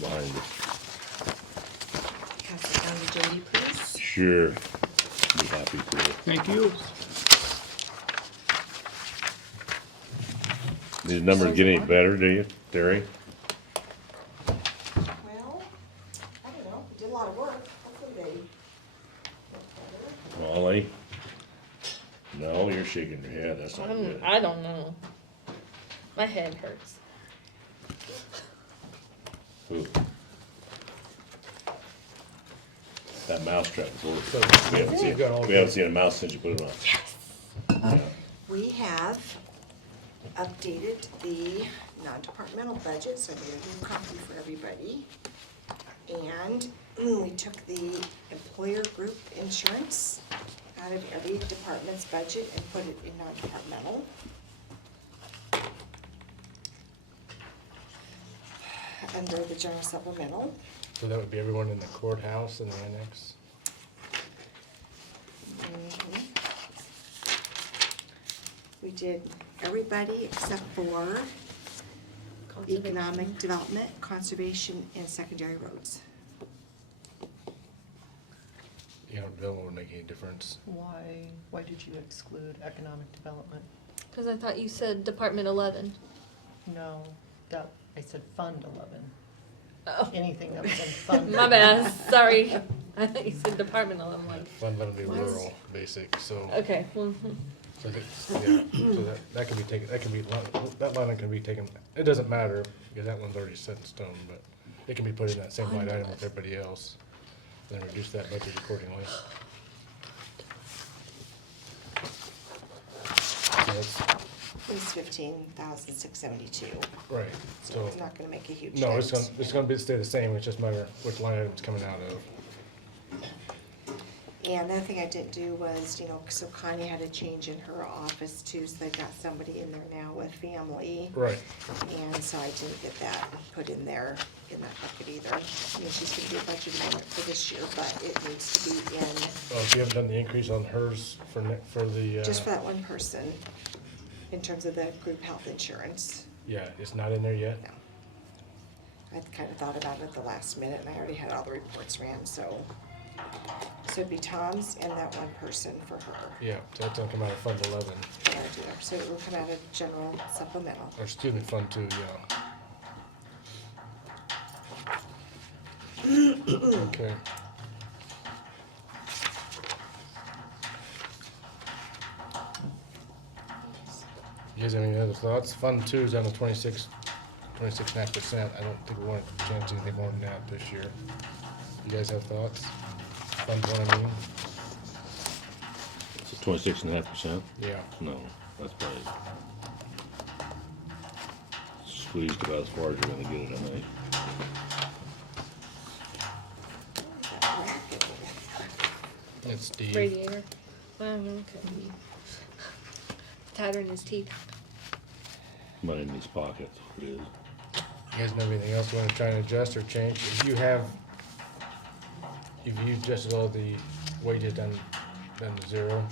behind us. Pass it down to Jody, please. Sure. Be happy to. Thank you. These numbers get any better, do you, Terry? Well, I don't know, we did a lot of work, hopefully they look better. Molly? No, you're shaking your head, that's not good. I don't know. My head hurts. Ooh. That mouse trap is over. So, We haven't seen, you've got all we haven't seen a mouse since you put it on. Yeah. We have updated the non-departmental budget, so I made a new copy for everybody. And we took the employer group insurance out of every department's budget and put it in non-departmental. Under the general supplemental. So that would be everyone in the courthouse and the annex? Mhm. We did everybody except for economic development, conservation, and secondary roads. You know, development would make any difference. Why did you exclude economic development? Because I thought you said Department 11. No, I said Fund 11. Oh, Anything that was in Fund. my bad. Sorry. I thought you said Department 11. I'm like, Fund let them be Why is- rural, basic, so. okay. Well, So that can be taken, that line item can be taken, it doesn't matter, because that one's already set in stone, but it can be put in that same line item with everybody else, then reduce that budget accordingly. So that's, It's 15,672, right, so so, it's not gonna make a huge dent. no, it's gonna be, stay the same, it's just a matter of which line item it's coming out of. And the other thing I didn't do was, so Connie had a change in her office too, so they've got somebody in there now with family. Right, And so I didn't get that put in there, in that bucket either. I mean, she's gonna do a budget amendment for this year, but it needs to be in, well, if you haven't done the increase on hers for the, just for that one person, in terms of the group health insurance. yeah, it's not in there yet? No. I kinda thought about it at the last minute, and I already had all the reports ran, so. So it'd be Tom's and that one person for her. Yeah, so that's gonna come out of Fund 11, So it will come out of general supplemental. or student Fund 2, yeah. Okay. You guys have any other thoughts? Fund 2 is down to 26.5%. I don't think we want to change anything more than that this year. You guys have thoughts? Fund 1, I mean? So 26.5%? Yeah. No, that's probably squeezed about as far as you're gonna get it, I think. It's Steve. radiator. Okay. Tighter in his teeth. Money in these pockets, it is. You guys know anything else you want to try and adjust or change? If you adjusted all the wages down to zero,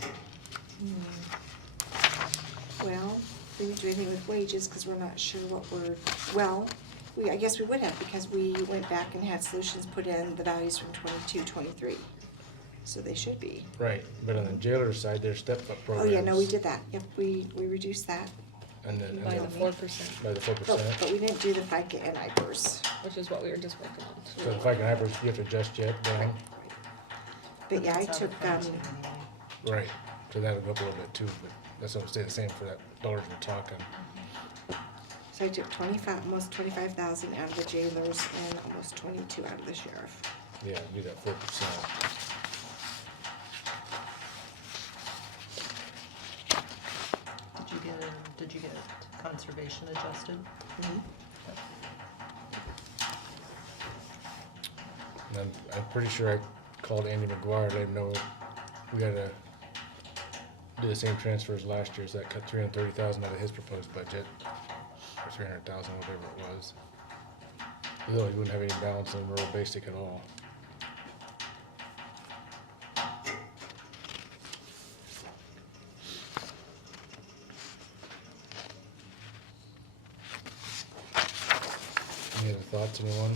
Well, we didn't do anything with wages, cause we're not sure what I guess we would have, because we went back and had solutions put in the values from 22, 23. So they should be. right, but on the jailer side, there's step-up Oh, programs. yeah, no, we did that. Yep, we reduced that. And then, By the 4%, by the 4%. But we didn't do the FICA and IPERS. which is what we were just working on. So if I can hyper, you have to adjust yet down? But yeah, I That's out took, of Fund 2 anyway. Right, so that'll go up a little bit too, but that's gonna stay the same for that dollars we're talking. so I took almost 25,000 out of the jailers and almost 22 out of the sheriff. Yeah, do that 4%. Did you get conservation adjusted? And I'm pretty sure I called Andy McGuire, let him know we gotta do the same transfers last year, so that cut 330,000 out of his proposed budget, or 300,000, whatever it was. Though he wouldn't have any balance in rural basic at all. Any other thoughts, anyone?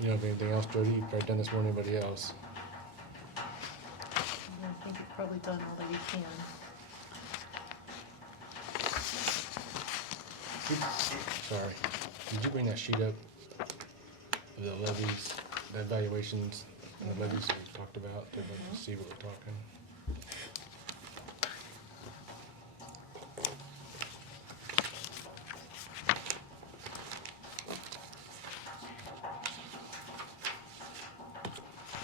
You know of anything else, Jody? You've probably done this more than anybody else. I think you've probably done all that you can. Sorry. Did you bring that sheet up? Of the levies, the evaluations, and the levies that we talked about, to see what we're talking?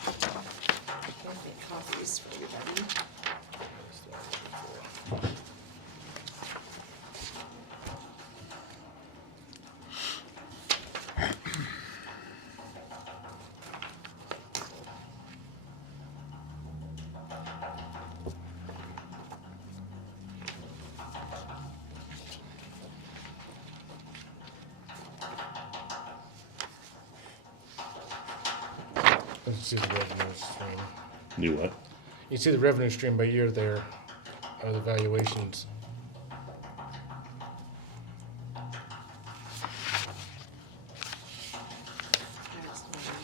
Here, make copies for everybody. Let's see the revenue stream. Do what? You see the revenue stream by year there, or the valuations. That's the one.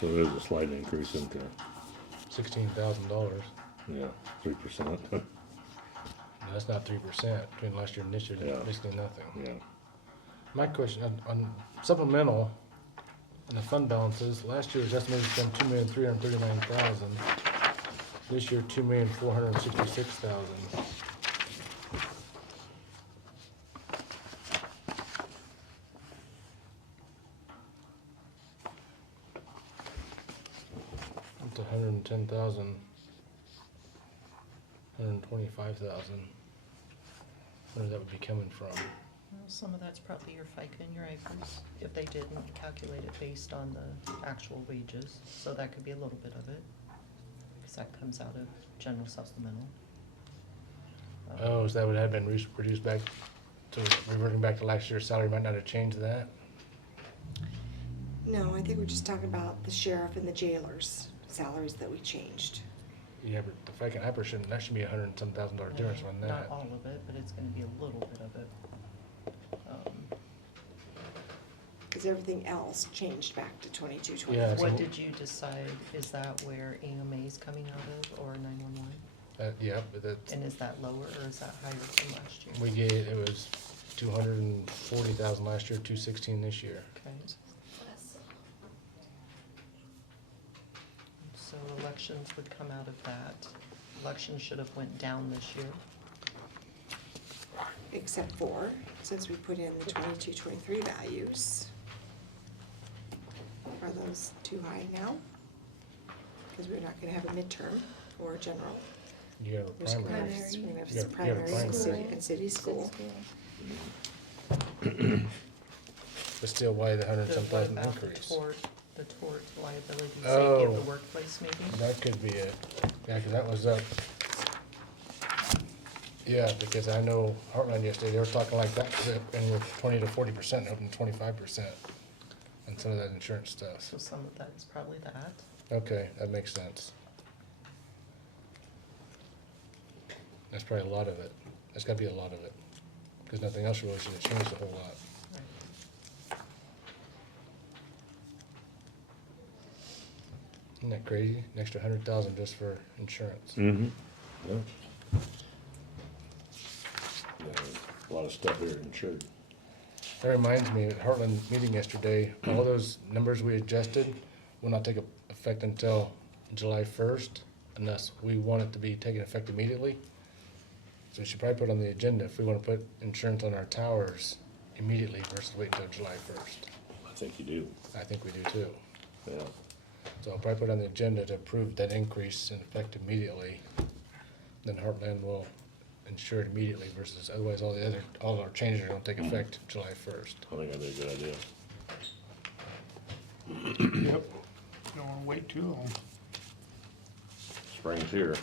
So there's a slight increase into, $16,000. yeah, 3%. No, that's not 3% between last year and this year. Yeah. Basically nothing. Yeah. My question on supplemental and the fund balances, last year was estimated to spend $2,339,000. This year, $2,466,000. It's 110,000. 125,000. Where that would be coming from? Well, some of that's probably your FICA and your IFRS, if they didn't calculate it based on the actual wages, so that could be a little bit of it. Because that comes out of general supplemental. Oh, so that would have been reduced back to, reverting back to last year's salary might not have changed that? No, I think we're just talking about the sheriff and the jailers' salaries that we changed. Yeah, but the FICA and IPER shouldn't, that should be $100-some thousand difference on that. Not all of it, but it's gonna be a little bit of it. Because everything else changed back to 22, Yeah, 23. so- What did you decide, is that where EMA's coming out of, or 911? Yeah, but that's, And is that lower, or is that higher than last year? we gave, it was 240,000 last year, 216 this year. Okay. So elections would come out of that. Elections should have went down this year. Except for, since we put in the 22, 23 values. Are those too high now? Because we're not gonna have a midterm or a general. You have a We're just gonna primary. have, we're gonna have You some have- you have a primary and city, primary. and city school. But still, why the What 100-some thousand about increase? the tort liability safety Oh. of the workplace maybe? That could be it. Yeah, 'cause that was up. Yeah, because I know Heartland yesterday, they were talking like that, anywhere from 20 to 40%, up to 25%. And some of that insurance stuff. So some of that is probably that. Okay, that makes sense. That's probably a lot of it. That's gotta be a lot of it. Because nothing else really should have changed a whole lot. Right. Isn't that crazy? An extra 100,000 just for insurance. Mm-hmm. Yeah. Yeah, a lot of stuff here insured. That reminds me, at Heartland meeting yesterday, all those numbers we adjusted will not take effect until July 1st, unless we want it to be taken effect immediately. So we should probably put on the agenda if we want to put insurance on our towers immediately versus wait until July 1st. I think you do, I think we do too. yeah. So I'll probably put on the agenda to approve that increase in effect immediately. Then Heartland will insure it immediately versus otherwise all our changes are gonna take effect July 1st. I think that'd be a good idea. Yep. Don't wanna wait too long. Spring's here.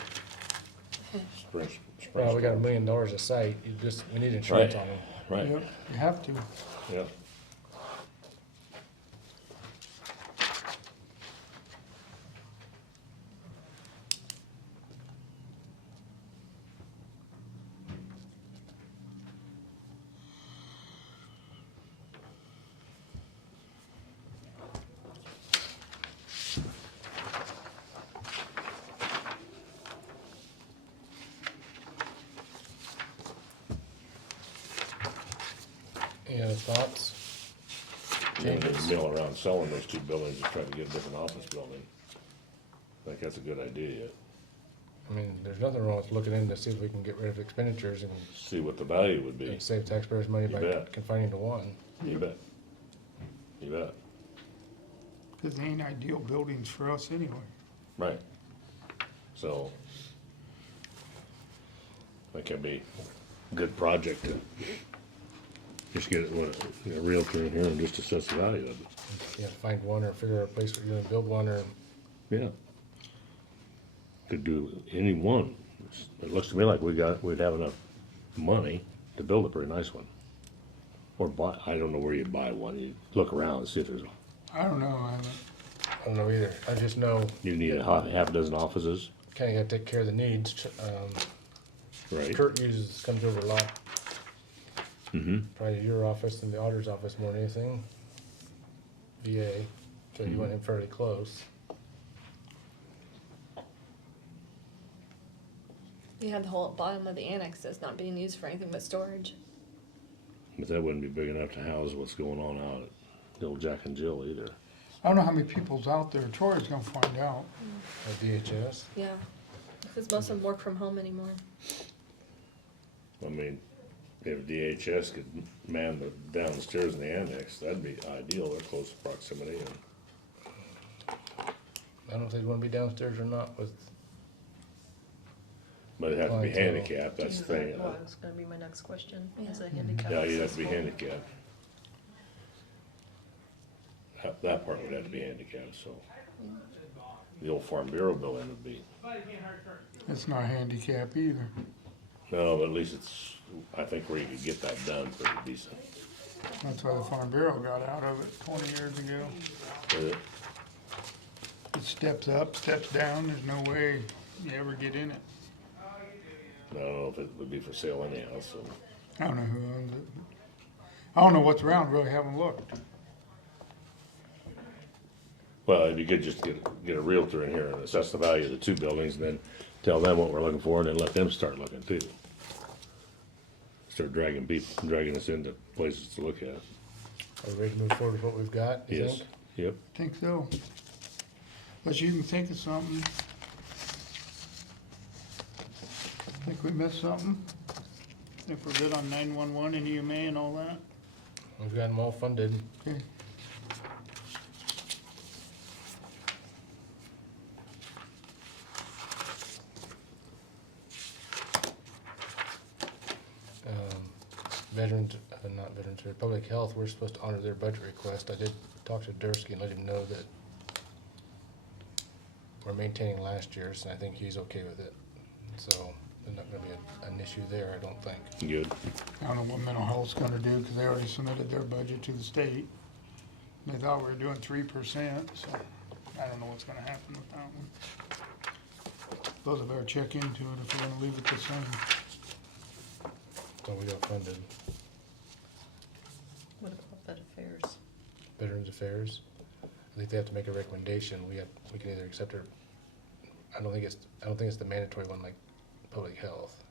Spring. Well, we got $1 million a site, we need insurance Right. on them. Right, Yep, you have to. yeah. Any other thoughts? Maybe Changes? mill around selling those two buildings and try to get a different office building. I think that's a good idea. I mean, there's nothing wrong with looking in to see if we can get rid of expenditures and See what the value would be. save taxpayers money You by bet. confining to one. You bet. You bet. Cause they ain't ideal buildings for us anyway. Right. So, that can be a good project to just get a realtor in here and just assess the value of it. You gotta find one or figure out a place where you're gonna build one or, Yeah. Could do any one. It looks to me like we'd have enough money to build a pretty nice one. Or buy, I don't know where you buy one. You look around and see if there's, I don't know, I don't know either. I just know you need a half a dozen offices, kinda gotta take care of the needs. right? Kurt comes over a lot, Mm-hmm. probably your office and the auditor's office more than anything. VA, so you want him fairly close. You have the whole bottom of the annex that's not being used for anything but storage. But that wouldn't be big enough to house what's going on out at the old Jack and Jill either. I don't know how many people's out there. Troy's gonna find out. Or DHS. Yeah, because most of them work from home anymore. I mean, if DHS could man the downstairs in the annex, that'd be ideal. They're close proximity and I don't know if they'd wanna be downstairs or not with, but it'd have to be Clientele. handicapped, that's the thing. Well, that's gonna be my next question, is Yeah. a handicap Yeah, you'd have to be accessible? handicapped. That part would have to be handicapped, so. The old Farm Bureau building would be, It's not handicap either. no, but at least it's, I think where you could get that done pretty decent. That's why the Farm Bureau got out of it 20 years ago. Uh, It steps up, steps down. There's no way you ever get in it. I don't know if it would be for sale anyhow, so. I don't know who owns it. I don't know what's around, really haven't looked. Well, it'd be good just to get a realtor in here and assess the value of the two buildings and then tell them what we're looking for and then let them start looking too. Start dragging us into places to look at. are we ready to move forward with what we've got, you Yes, think? yep. Think so. But you can think of something. Think we missed something? If we're good on 911 and EMA and all that? We've got them all funded. Okay. Veterans, not veterans, public health, we're supposed to honor their budget request. I did talk to Dursky and let him know that we're maintaining last year's, and I think he's okay with it. So there's not gonna be an issue there, I don't think. Good. I don't know what mental health's gonna do, cause they already submitted their budget to the state. They thought we were doing 3%, so I don't know what's gonna happen with that one. Suppose I better check into it if we're gonna leave it the same. So we got funded. What about Vet Affairs? Veterans Affairs, I think they have to make a recommendation. We can either accept it, I don't think it's the mandatory one like public health.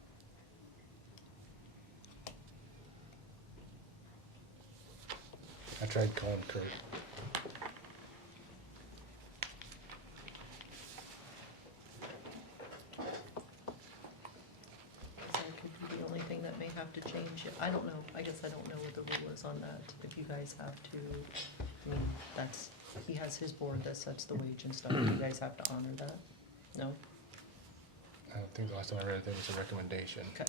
I tried calling Kurt. That could be the only thing that may have to change. I don't know, I guess I don't know what the rule is on that, if you guys have to, I mean, he has his board that sets the wage and stuff, you guys have to honor that? No? I don't think the last time I read it, it was a recommendation. Okay.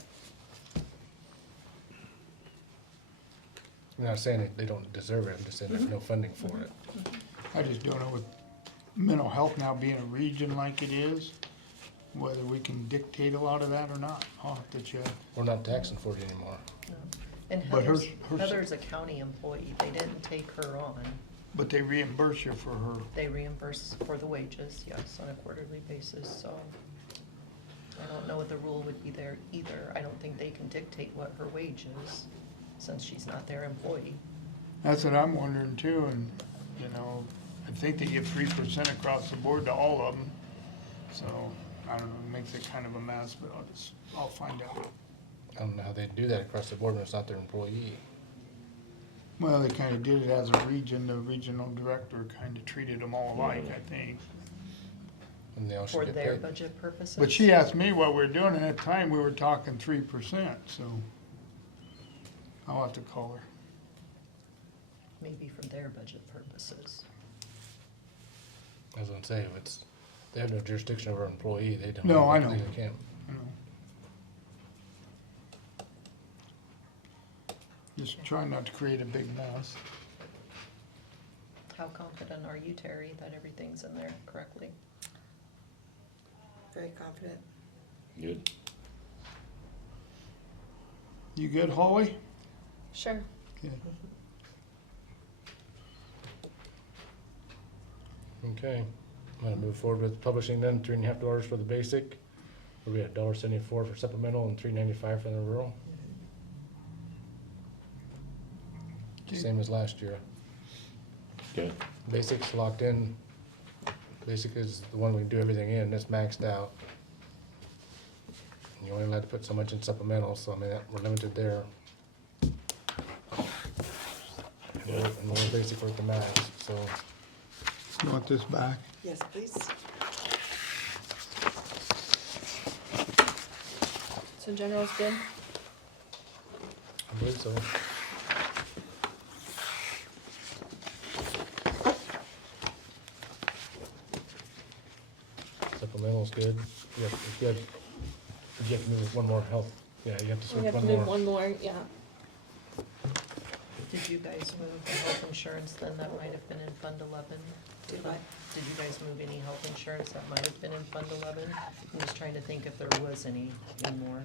I'm not saying that they don't deserve it, I'm just saying there's no funding for it. I just don't know with mental health now being a region like it is, whether we can dictate a lot of that or not. I'll have to check. We're not taxing for it anymore. No. And But Heather's, her- Heather's a county employee, they didn't take her on. But they reimburse you for her. They reimburse for the wages, yes, on a quarterly basis, so. I don't know what the rule would be there either. I don't think they can dictate what her wage is, since she's not their employee. That's what I'm wondering too, and, you know, I think they give 3% across the board to all of them. So, I don't know, it makes it kind of a mess, but I'll find out. I don't know how they do that across the board when it's not their employee. Well, they kinda did it as a region, the regional director kinda treated them all alike, I think. And they all For should get their paid. budget purposes. But she asked me what we're doing, and at the time, we were talking 3%, so I'll have to call her. Maybe for their budget purposes. I was gonna say, if it's, they have no jurisdiction over an employee, they don't. No, I know. They can't. I know. Just trying not to create a big mess. How confident are you, Terry, that everything's in there correctly? Very confident. Good. You good, Holly? Sure. Good. Okay, I'm gonna move forward with publishing then, $3.50 for the basic. We'll be at $1.74 for supplemental and $3.95 for the rural. Okay. Same as last year. Okay. Basics locked in. Basic is the one we do everything in, that's maxed out. And you're only allowed to put so much in supplemental, so I mean, we're limited there. And we're basic with the max, so. You want this back? Yes, please. So general's good? I believe so. Supplemental's good. You have to move one more health. Yeah, you have to We switch have one to move more. one more, yeah. Did you guys move the health insurance then that might have been in Fund 11? Did what? Did you guys move any health insurance that might have been in Fund 11? I'm just trying to think if there was any more.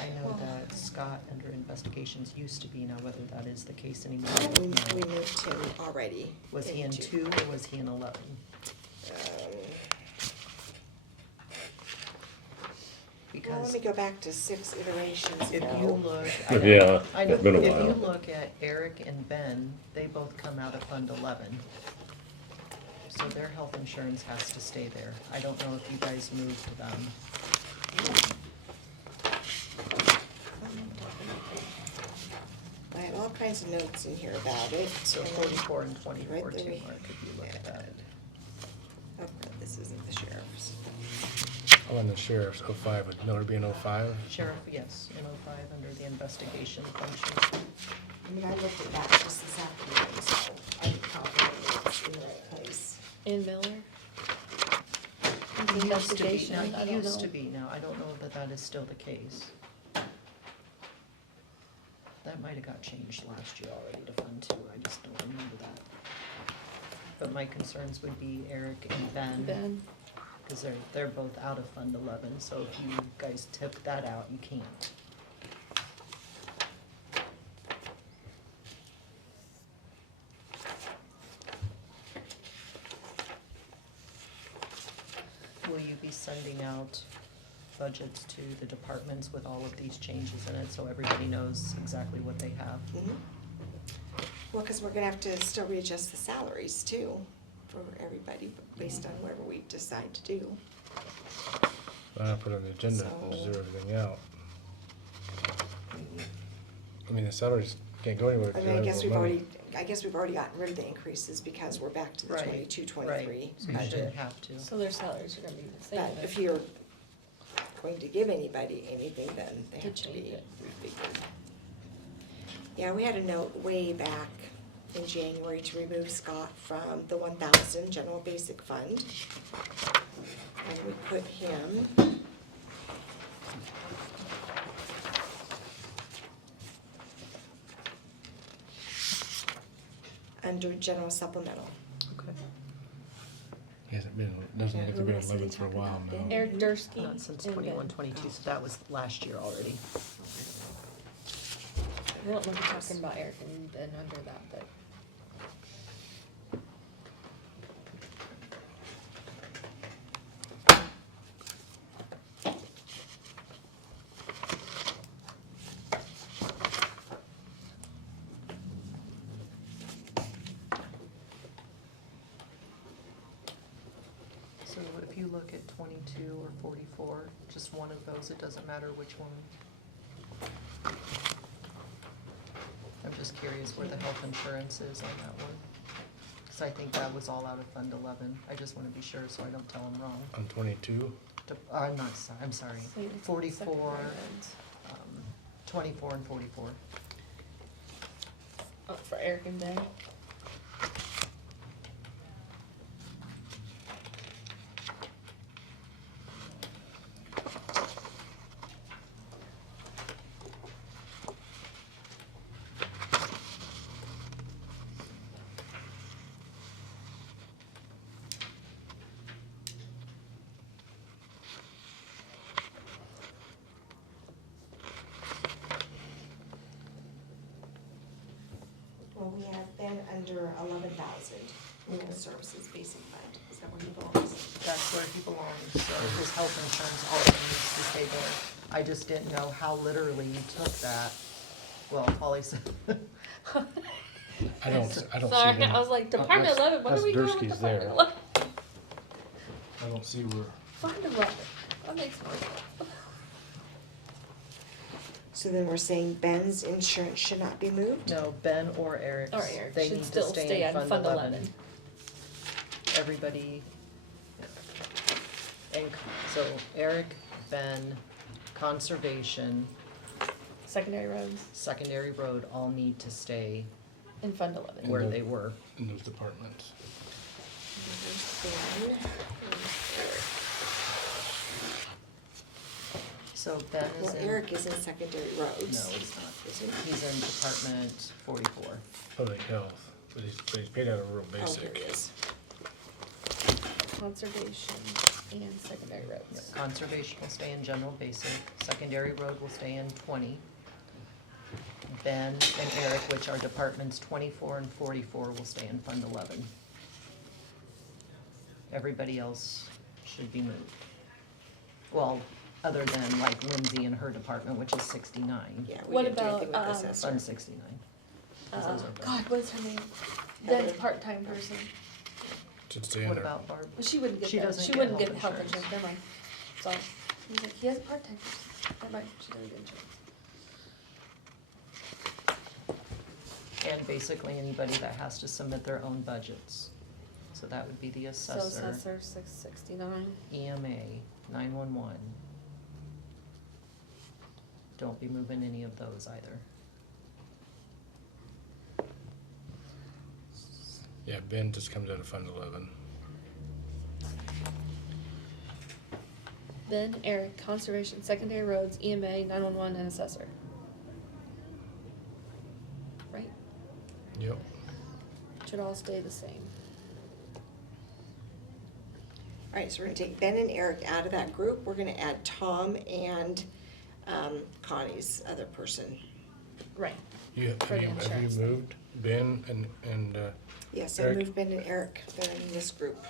I know that Scott under investigations used to be, now whether that is the case anymore, I We don't know. moved him already. Was he in into- 2 or was he in 11? Well, Because let me go back to 6 iterations if ago. you look, I know, Yeah, I know, it's been a if you while. look at Eric and Ben, they both come out of Fund 11. So their health insurance has to stay there. I don't know if you guys moved them. I have all kinds of notes in here about it. So and- 44 and 24 Right too, there. Mark, if you look at that. Oh, no, this isn't the sheriff's. I'm on the sheriff's 05, would Miller be in 05? Sheriff, yes, in 05 under the investigation function. I mean, I looked at that just this afternoon, so I'm confident it's in the right place. In Miller? He used to be, Investigation, now, I he don't used to know. be, now, I don't know that that is still the case. That might have got changed last year already to Fund 2, I just don't remember that. But my concerns would be Eric and Ben, Ben, because they're both out of Fund 11, so if you guys took that out, you can't. Will you be sending out budgets to the departments with all of these changes in it, so everybody knows exactly what they have? Mhm. Well, because we're gonna have to still readjust the salaries too, for everybody, based on whatever we decide to do. I'll put it on the agenda, So- zero everything out. I mean, the salaries can't go anywhere. I mean, I guess we've already gotten rid of the increases because we're back to the Right, 22, 23 Right, so you budget. shouldn't have to. so their salaries are gonna be the same. But if you're going to give anybody anything, then they To have to change be it. refigured. Yeah, we had a note way back in January to remove Scott from the 1,000 general basic fund. And we put him under general supplemental. Okay. Hasn't been, doesn't Yeah, look who like they've was been he 11 for a talking while about, now. Ben? Eric Dursky. Not since and 21, Ben. 22, so that was last year already. I don't remember talking about Eric and Ben under that, but. So if you look at 22 or 44, just one of those, it doesn't matter which one. I'm just curious where the health insurance is on that one. Cause I think that was all out of Fund 11. I just wanna be sure so I don't tell them wrong. On 22, I'm not, I'm sorry, See, it's 44, secondary roads. 24 and 44. Oh, for Eric and Ben. Well, we have been under 11,000 in the services basic fund. Is that where he belongs? That's where he belongs, so his health insurance also needs to stay there. I just didn't know how literally you took that. Well, Polly said, I don't see Sorry, them. I was like, Department 11, what are we doing with Dursky's Department there. 11? I don't see where, Fund 11, that makes more sense. So then we're saying Ben's insurance should not be moved? no, Ben or Eric's, Or Eric they should need to still stay stay in on Fund 11. Everybody, and so Eric, Ben, Conservation, Secondary roads Secondary Road all need to stay and Fund 11. where they were. in those departments. There's Ben, there's Eric. So Ben is Well, in. Eric is in secondary roads. No, he's not. Isn't he? He's in Department 44. Public health, but he's paid out of rural Oh, here basic. he is. Conservation and secondary roads. Conservation will stay in general basic, Secondary Road will stay in 20. Ben and Eric, which are departments 24 and 44, will stay in Fund 11. Everybody else should be moved. Well, other than like Lindsay and her department, which is 69, Yeah, we What didn't do anything about, with the assessor. Fund 69. 'Cause those are both. God, what's her name? Heather. Ben's part-time person. Should stay What under. about Barb? Well, she wouldn't get She that. doesn't She get wouldn't health get health insurance. insurance, never mind. Sorry. He's like, he has a part-time person. Never mind, she doesn't get insurance. And basically anybody that has to submit their own budgets. So that would be the So assessor, assessor 669. EMA, 911. Don't be moving any of those either. Yeah, Ben just comes out of Fund 11. Ben, Eric, conservation, secondary roads, EMA, 911, and assessor. Right? Yep. Should all stay the same. All right, so we're gonna take Ben and Eric out of that group. We're gonna add Tom and Connie's other person. Right. For the Have insurance you thing. moved Ben and, Yes, I Eric? moved Ben and Eric. They're in this group.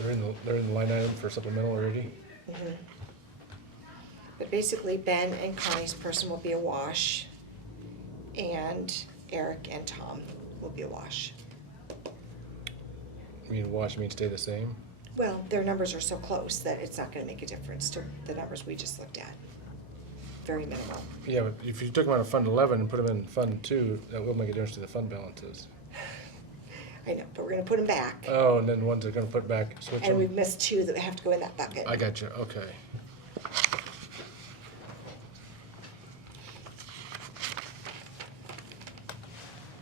they're in the line item for supplemental already? Mhm. But basically, Ben and Connie's person will be a wash, and Eric and Tom will be a wash. I mean, wash means stay the same? Well, their numbers are so close that it's not gonna make a difference to the numbers we just looked at. Very minimal. Yeah, but if you took them out of Fund 11 and put them in Fund 2, that will make a difference to the fund balances. I know, but we're gonna put them back, Oh, and then the ones they're gonna put back, switch and we've them? missed two that have to go in that bucket. I got you, okay.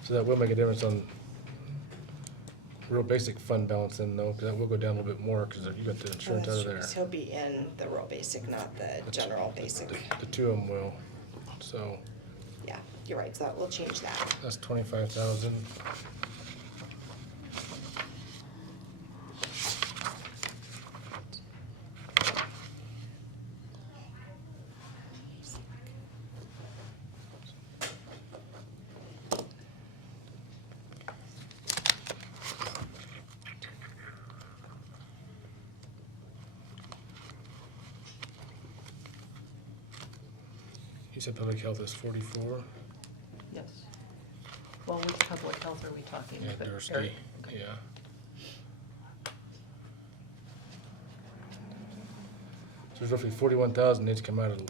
So So that will make a difference on real basic fund balance then though, because that will go down a little bit more, because you got the Well, insurance out that's of true, there. 'cause he'll be in the rural basic, not the general basic. The two of them will, so Yeah, you're right, so that will change that. that's 25,000. You said public health is 44? Yes. Well, which public health are we talking Yeah, about? Dursty, yeah. So there's roughly 41,000 needs to come out of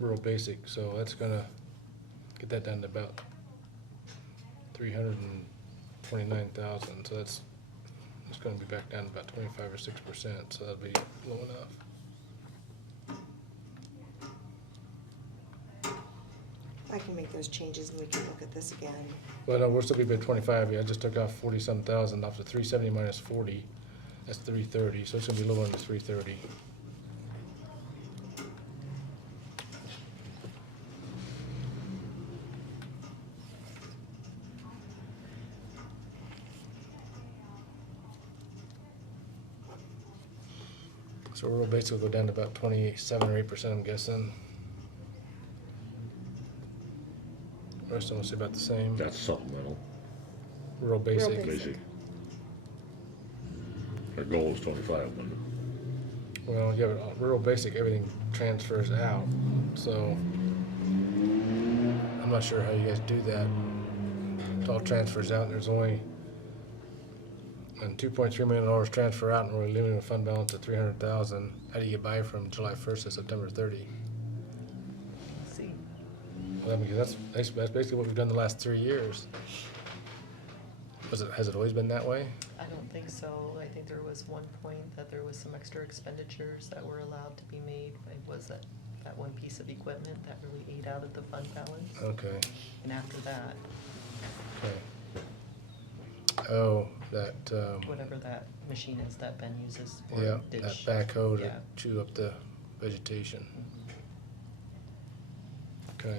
rural basic, so that's gonna get that down to about 329,000, so it's gonna be back down to about 25 or 6%, so that'll be low enough. I can make those changes and we can look at this again. Well, no, we're still be at 25, yeah, I just took off 40-some thousand off the 370 minus 40, that's 330, so it's gonna be a little under 330. So rural basic will go down to about 27 or 8%, I'm guessing. Rest of them will stay about the same. That's supplemental, Rural basic. basic. basic. Our goal is 25, wasn't it? Well, yeah, but rural basic, everything transfers out, so I'm not sure how you guys do that. It all transfers out, and there's only, and $2.3 million transfer out, and we're leaving a fund balance of 300,000. How do you get by from July 1st to September 30? See, Well, I mean, that's basically what we've done the last 3 years. Has it always been that way? I don't think so. I think there was one point that there was some extra expenditures that were allowed to be made. It was that one piece of equipment that really ate out of the fund balance. Okay, And after that, okay. Oh, that, whatever that machine is that Ben uses for yeah, that ditch. backhoe to Yeah. chew up the vegetation. Okay.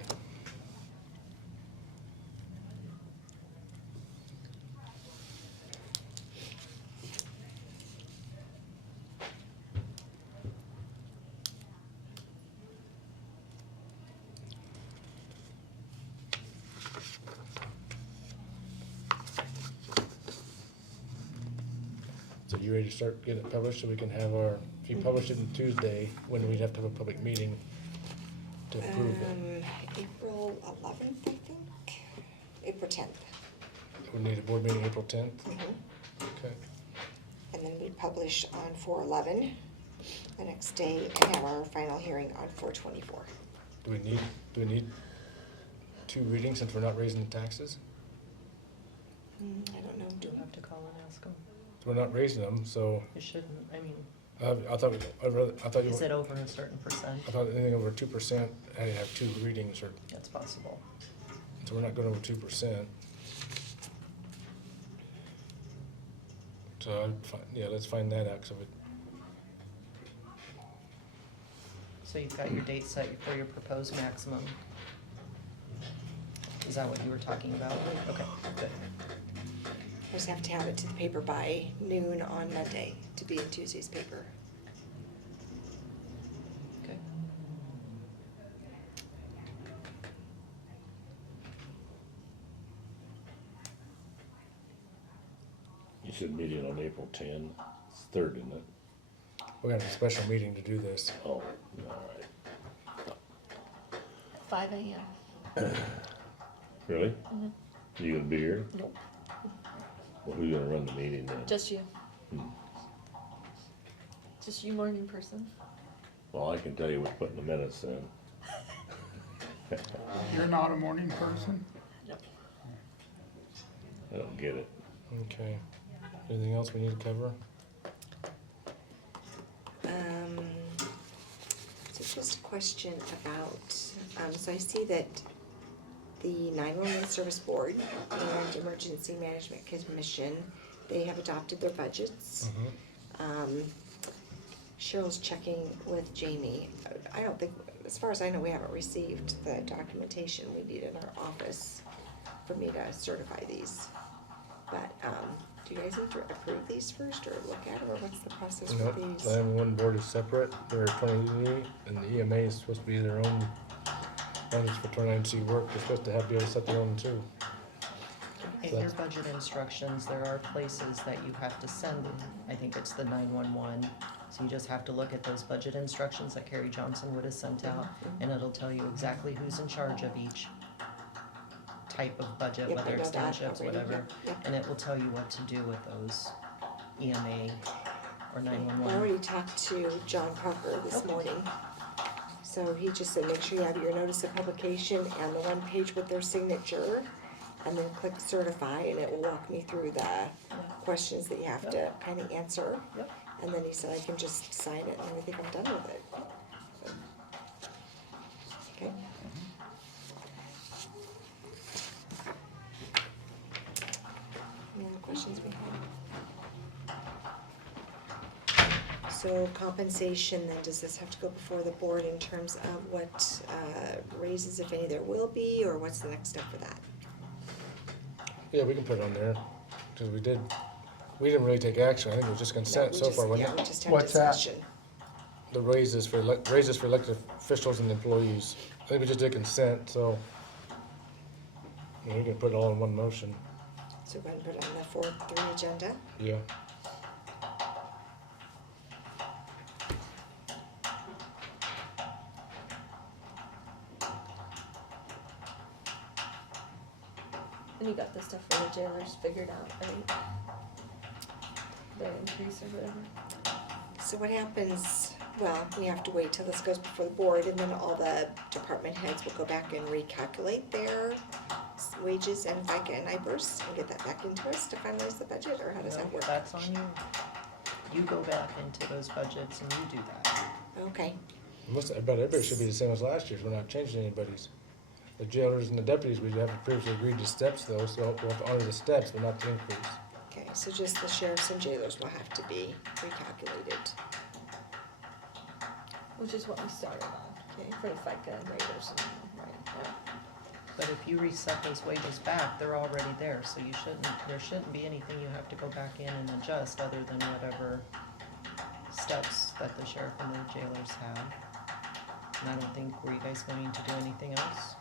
So you ready to start getting it published so we can have our, if you publish it on Tuesday, when we'd have to have a public meeting to approve it? April 11th, I think, April 10th. We need a board meeting April 10th? Okay. And then we publish on 4/11 the next day and have our final hearing on 4/24. Do we need 2 readings since we're not raising the taxes? I don't know, do You'll have to call and ask them. So we're not raising them, so, You shouldn't, I mean, I thought you, is it over a certain percent? I thought anything over 2% had to have 2 readings, or, That's possible. so we're not going over 2%. So, let's find that out, so So you've got your date set for your proposed maximum. Is that what you were talking about? Okay, good. I just have to have it to the paper by noon on Monday to be in Tuesday's paper. Okay. You said meeting on April 10, it's 3rd, isn't it? we're gonna have a special meeting to do this. Oh, all right. 5 a.m. Really? You gonna be here? Nope, Well, who's gonna run the meeting then? just you. Hmm. Just you morning person. Well, I can tell you what's put in the minutes then. You're not a morning person? Nope. I don't get it. Okay. Anything else we need to cover? So just a question about, so I see that the 911 Service Board and Emergency Management Commission, they have adopted their budgets. Cheryl's checking with Jamie. I don't think, as far as I know, we haven't received the documentation we need in our office for me to certify these. But, do you guys need to approve these first, or look at them, or what's the process for Nope, these? the 911 board is separate, they're 20E, and the EMA is supposed to be their own, ones for 29C work, they're supposed to be able to set their own too. In your budget instructions, there are places that you have to send them. I think it's the 911. So you just have to look at those budget instructions that Carrie Johnson would have sent out, and it'll tell you exactly who's in charge of each type of budget, Yep, I whether know it's that townships, already. whatever. Yep. And it will tell you what to do with those EMA or I 911. already talked to John Parker this morning. So he just said, make sure you have your notice of publication and the one page with their signature, and then click certify, and it will walk me through the questions that you have to kind of answer. Yep. And then he said I can just sign it, and I think I'm done with it. So, okay. Any other questions we have? So compensation, then, does this have to go before the board in terms of what raises, if any, there will be, or what's the next step for that? Yeah, we can put it on there, because we didn't really take action, I think it was just No, consent we so just- far, wasn't Yeah, it? we just had What's that? discussion. The raises for elected officials and employees, I think we just did consent, so. Yeah, we can put it all in one motion, So we're gonna put it on the 4-3 agenda. yeah. And you got the stuff for the jailers figured out, right? The increase or whatever. So what happens, well, we have to wait till this goes before the board, and then all the department heads will go back and recalculate their wages and FICA and IBERS and get that back into us to finalize the budget, or how does that No, work? That's on you. You go back into those budgets and you do that. Okay, I bet everybody should be the same as last year's, we're not changing anybody's. The jailers and the deputies, we haven't previously agreed to steps though, so we'll have to honor the steps, but not the increase. okay, so just the sheriffs and jailers will have to be recalculated. Which is what we started on, Okay. for the FICA and raiders and, right, But if you reset those wages back, they're already there, so there shouldn't be anything you have to go back in and adjust other than whatever steps that the sheriff and the jailers have. And I don't think, were you guys going to do anything else?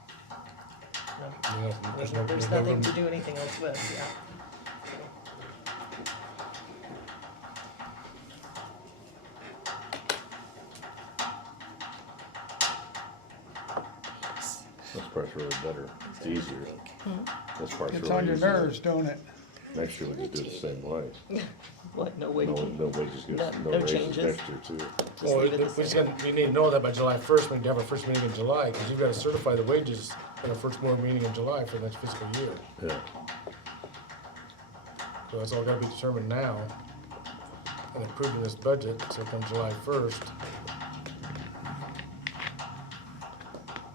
No? There's nothing to do anything else with, yeah. This part's really better, it's easier. This part's It's really on your easier. nerves, don't it? Next year we just do it the same way. What, no No, waging? no wages, No- no no raises changes. next year too. Just Well, leave it the we just same. got, we need to know that by July 1st, we need to have our first meeting in July, because you've got to certify the wages at our first board meeting in July for the next fiscal year. Yeah, So that's all gotta be determined now and approved in this budget, so come July 1st.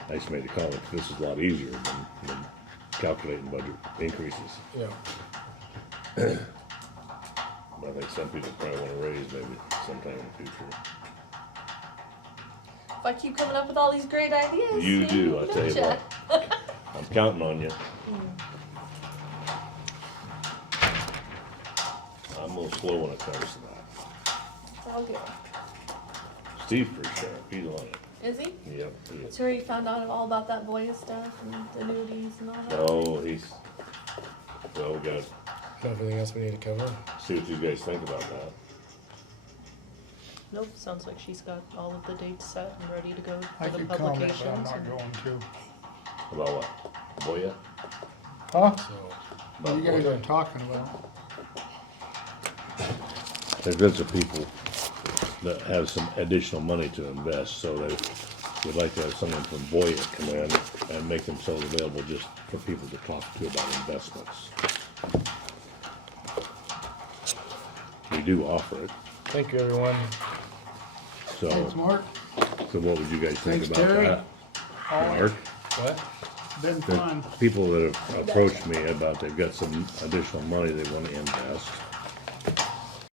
I just made the comment, this is a lot easier than calculating budget increases. Yeah, But I think some people probably want to raise maybe sometime in the future. If I keep coming up with all these great ideas. You do, I tell you betcha. what. I'm counting on you. I'm a little slow when it comes to that. It's all good. Steve's pretty sharp, he's on it. Is he? Yep, he is. So you found out all about that Voya stuff and the annuities and all that? Oh, well, we gotta everything else we need to cover. see what you guys think about that. Nope, sounds like she's got all of the dates set and ready to go I for the could comment, publications. but I'm not and- going to. About what? Boya? Huh? So, What you guys are talking about? There's been some people that have some additional money to invest, so they would like to have someone from Boya come in and make themselves available just for people to talk to about investments. We do offer it, thank you, everyone. so, Thanks, Mark. so what would you guys think Thanks, about Terry. that? All right. Mark? What? been There's fun. people that have approached me about they've got some additional money they wanna invest.